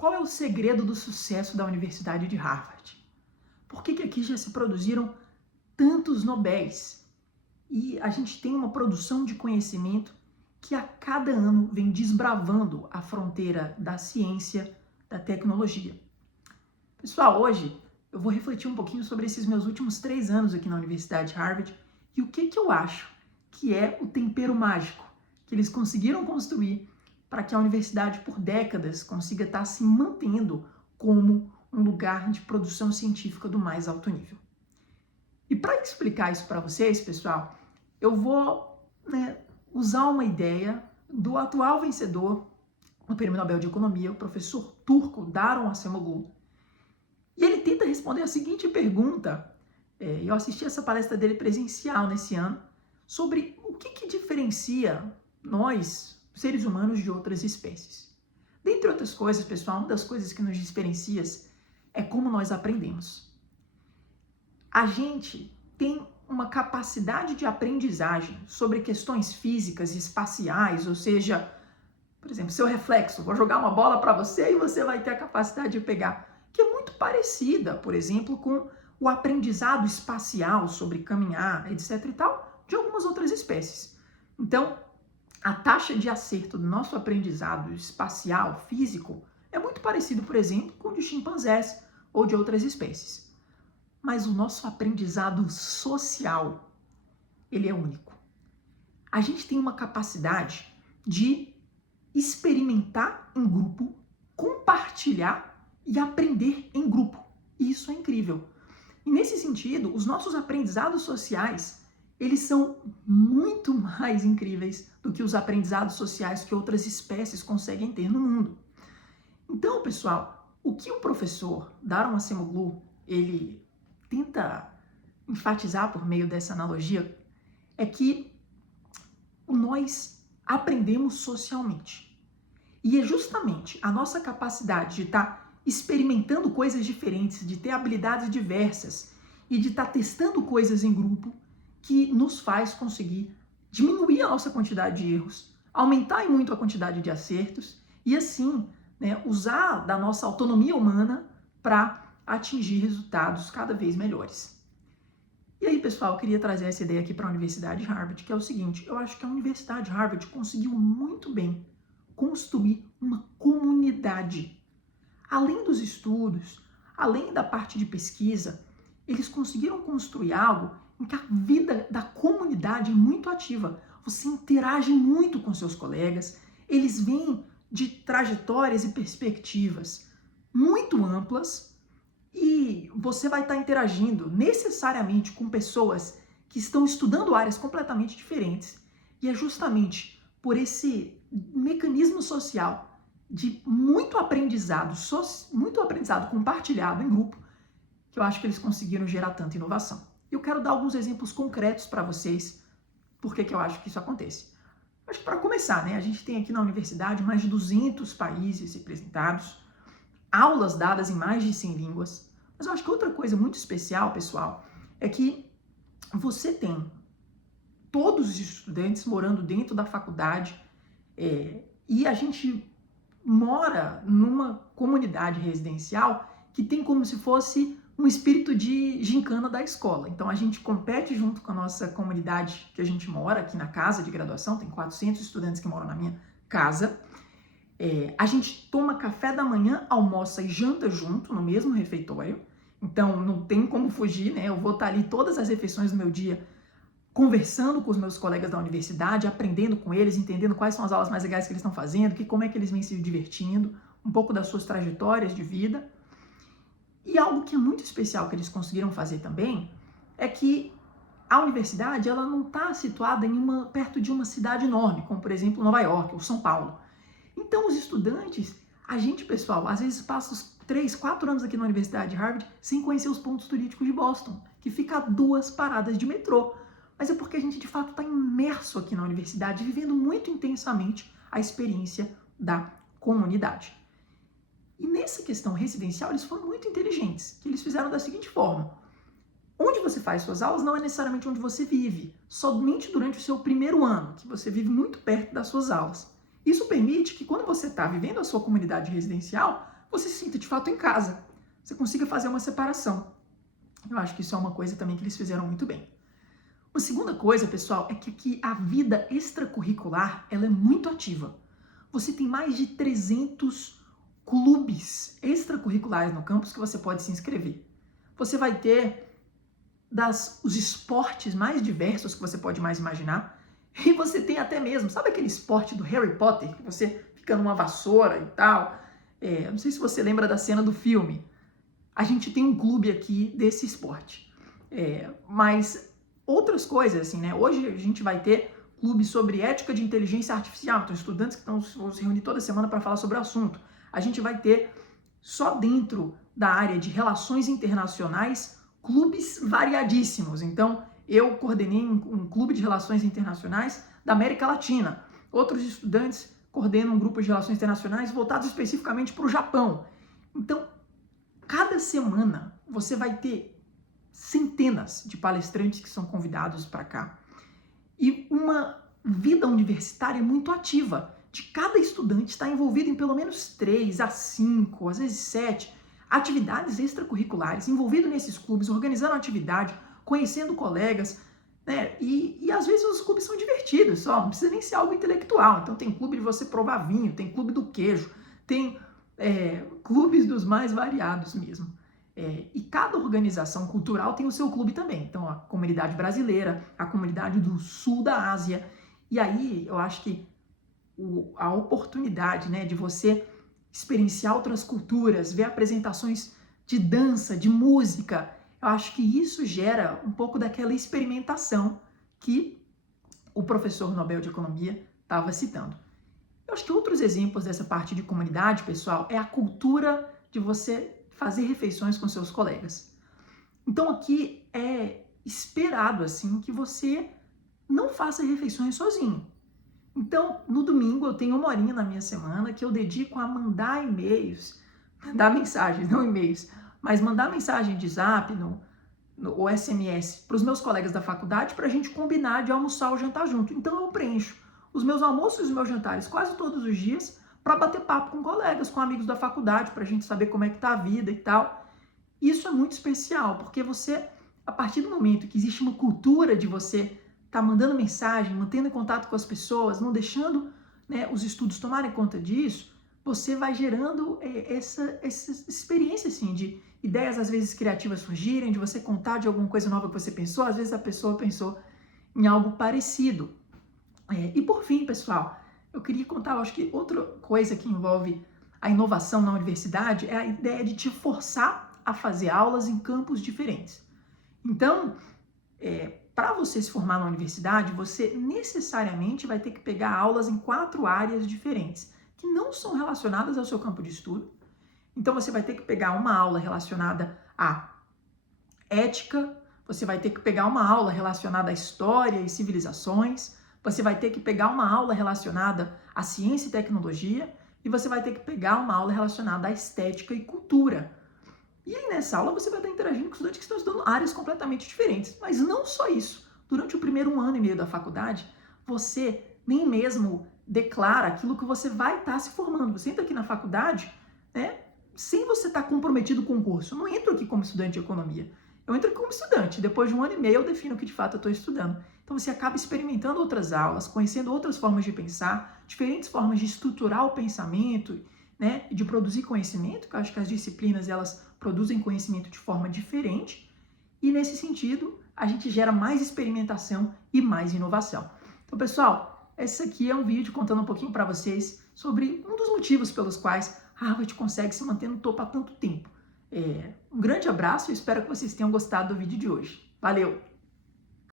qual é o segredo do sucesso da Universidade de Harvard? Por que aqui já se produziram tantos Nobéis? E a gente tem uma produção de conhecimento que a cada ano vem desbravando a fronteira da ciência, da tecnologia. Pessoal, hoje eu vou refletir um pouquinho sobre esses meus últimos 3 anos aqui na Universidade de Harvard e o que eu acho que é o tempero mágico que eles conseguiram construir para que a universidade por décadas consiga estar se mantendo como um lugar de produção científica do mais alto nível. E para explicar isso para vocês, pessoal, eu vou usar uma ideia do atual vencedor do Prêmio Nobel de Economia, o professor turco Daron Acemoglu. E ele tenta responder a seguinte pergunta, eu assisti essa palestra dele presencial nesse ano, sobre o que diferencia nós, seres humanos, de outras espécies. Dentre outras coisas, pessoal, uma das coisas que nos diferencia é como nós aprendemos. A gente tem uma capacidade de aprendizagem sobre questões físicas e espaciais, ou seja, por exemplo, seu reflexo, vou jogar uma bola para você e você vai ter a capacidade de pegar, que é muito parecida, por exemplo, com o aprendizado espacial sobre caminhar, etc. e tal, de algumas outras espécies. Então, a taxa de acerto do nosso aprendizado espacial, físico, é muito parecido, por exemplo, com o de chimpanzés ou de outras espécies. Mas o nosso aprendizado social, ele é único. A gente tem uma capacidade de experimentar em grupo, compartilhar e aprender em grupo. E isso é incrível. E nesse sentido, os nossos aprendizados sociais, eles são muito mais incríveis do que os aprendizados sociais que outras espécies conseguem ter no mundo. Então, pessoal, o que o professor Daron Acemoglu, ele tenta enfatizar por meio dessa analogia é que nós aprendemos socialmente. E é justamente a nossa capacidade de estar experimentando coisas diferentes, de ter habilidades diversas e de estar testando coisas em grupo que nos faz conseguir diminuir a nossa quantidade de erros, aumentar muito a quantidade de acertos e assim usar da nossa autonomia humana para atingir resultados cada vez melhores. E aí, pessoal, eu queria trazer essa ideia aqui para a Universidade de Harvard, que é o seguinte, eu acho que a Universidade de Harvard conseguiu muito bem construir uma comunidade. Além dos estudos, além da parte de pesquisa, eles conseguiram construir algo em que a vida da comunidade é muito ativa. Você interage muito com seus colegas, eles vêm de trajetórias e perspectivas muito amplas e você vai estar interagindo necessariamente com pessoas que estão estudando áreas completamente diferentes. E é justamente por esse mecanismo social de muito aprendizado compartilhado em grupo que eu acho que eles conseguiram gerar tanta inovação. Eu quero dar alguns exemplos concretos para vocês por que eu acho que isso acontece. Acho que para começar, a gente tem aqui na universidade mais de 200 países representados, aulas dadas em mais de 100 línguas, mas eu acho que outra coisa muito especial, pessoal, é que você tem todos os estudantes morando dentro da faculdade e a gente mora numa comunidade residencial que tem como se fosse um espírito de gincana da escola. Então a gente compete junto com a nossa comunidade que a gente mora aqui na casa de graduação, tem 400 estudantes que moram na minha casa. A gente toma café da manhã, almoça e janta junto no mesmo refeitório. Então não tem como fugir, eu vou estar ali todas as refeições do meu dia conversando com os meus colegas da universidade, aprendendo com eles, entendendo quais são as aulas mais legais que eles estão fazendo, como é que eles vêm se divertindo, um pouco das suas trajetórias de vida. E algo que é muito especial que eles conseguiram fazer também é que a universidade ela não está situada perto de uma cidade enorme, como por exemplo Nova York ou São Paulo. Então os estudantes, a gente, pessoal, às vezes passa os 3, 4 anos aqui na Universidade de Harvard sem conhecer os pontos turísticos de Boston, que fica a 2 paradas de metrô. Mas é porque a gente de fato está imerso aqui na universidade, vivendo muito intensamente a experiência da comunidade. E nessa questão residencial, eles foram muito inteligentes, que eles fizeram da seguinte forma. Onde você faz suas aulas não é necessariamente onde você vive, somente durante o seu primeiro ano, que você vive muito perto das suas aulas. Isso permite que quando você está vivendo a sua comunidade residencial, você se sinta de fato em casa, você consiga fazer uma separação. Eu acho que isso é uma coisa também que eles fizeram muito bem. Uma segunda coisa, pessoal, é que aqui a vida extracurricular ela é muito ativa. Você tem mais de 300 clubes extracurriculares no campus que você pode se inscrever. Você vai ter os esportes mais diversos que você pode mais imaginar. E você tem até mesmo, sabe aquele esporte do Harry Potter, que você fica numa vassoura e tal? Não sei se você lembra da cena do filme. A gente tem um clube aqui desse esporte. Mas outras coisas, assim, né? Hoje a gente vai ter clube sobre ética de inteligência artificial. Então, estudantes que estão se reunir toda semana para falar sobre o assunto. A gente vai ter, só dentro da área de relações internacionais, clubes variadíssimos. Então, eu coordenei um clube de relações internacionais da América Latina. Outros estudantes coordenam um grupo de relações internacionais voltado especificamente para o Japão. Então, cada semana você vai ter centenas de palestrantes que são convidados para cá. E uma vida universitária muito ativa. De cada estudante está envolvido em pelo menos 3 a 5, às vezes 7 atividades extracurriculares, envolvido nesses clubes, organizando atividade, conhecendo colegas, né? E às vezes os clubes são divertidos, só não precisa nem ser algo intelectual. Então tem clube de você provar vinho, tem clube do queijo, tem clubes dos mais variados mesmo. E cada organização cultural tem o seu clube também. Então a comunidade brasileira, a comunidade do sul da Ásia. E aí eu acho que a oportunidade, né, de você experienciar outras culturas, ver apresentações de dança, de música, eu acho que isso gera um pouco daquela experimentação que o professor Nobel de Economia estava citando. Eu acho que outros exemplos dessa parte de comunidade, pessoal, é a cultura de você fazer refeições com seus colegas. Então aqui é esperado assim que você não faça refeições sozinho. Então, no domingo eu tenho 1 horinha na minha semana que eu dedico a mandar e-mails, mandar mensagens, não e-mails, mas mandar mensagem de zap ou SMS para os meus colegas da faculdade para a gente combinar de almoçar ou jantar junto. Então eu preencho os meus almoços e os meus jantares quase todos os dias para bater papo com colegas, com amigos da faculdade, para a gente saber como é que está a vida e tal. Isso é muito especial, porque você, a partir do momento que existe uma cultura de você tá mandando mensagem, mantendo contato com as pessoas, não deixando, né, os estudos tomarem conta disso, você vai gerando essa experiência assim, de ideias às vezes criativas surgirem, de você contar de alguma coisa nova que você pensou, às vezes a pessoa pensou em algo parecido. E por fim, pessoal, eu queria contar, acho que outra coisa que envolve a inovação na universidade é a ideia de te forçar a fazer aulas em campos diferentes. Então, para você se formar na universidade, você necessariamente vai ter que pegar aulas em 4 áreas diferentes, que não são relacionadas ao seu campo de estudo. Então você vai ter que pegar uma aula relacionada à ética, você vai ter que pegar uma aula relacionada à história e civilizações, você vai ter que pegar uma aula relacionada à ciência e tecnologia, e você vai ter que pegar uma aula relacionada à estética e cultura. E aí nessa aula você vai estar interagindo com estudantes que estão estudando áreas completamente diferentes. Mas não só isso. Durante o primeiro 1 ano e meio da faculdade, você nem mesmo declara aquilo que você vai estar se formando. Você entra aqui na faculdade, né, sem você estar comprometido com o curso. Eu não entro aqui como estudante de economia. Eu entro aqui como estudante. Depois de 1 ano e meio eu defino o que de fato eu estou estudando. Então você acaba experimentando outras aulas, conhecendo outras formas de pensar, diferentes formas de estruturar o pensamento, né, de produzir conhecimento, que eu acho que as disciplinas elas produzem conhecimento de forma diferente, e nesse sentido a gente gera mais experimentação e mais inovação. Então, pessoal, esse aqui é um vídeo contando um pouquinho para vocês sobre um dos motivos pelos quais a Harvard consegue se manter no topo há tanto tempo. Um grande abraço e espero que vocês tenham gostado do vídeo de hoje. Valeu!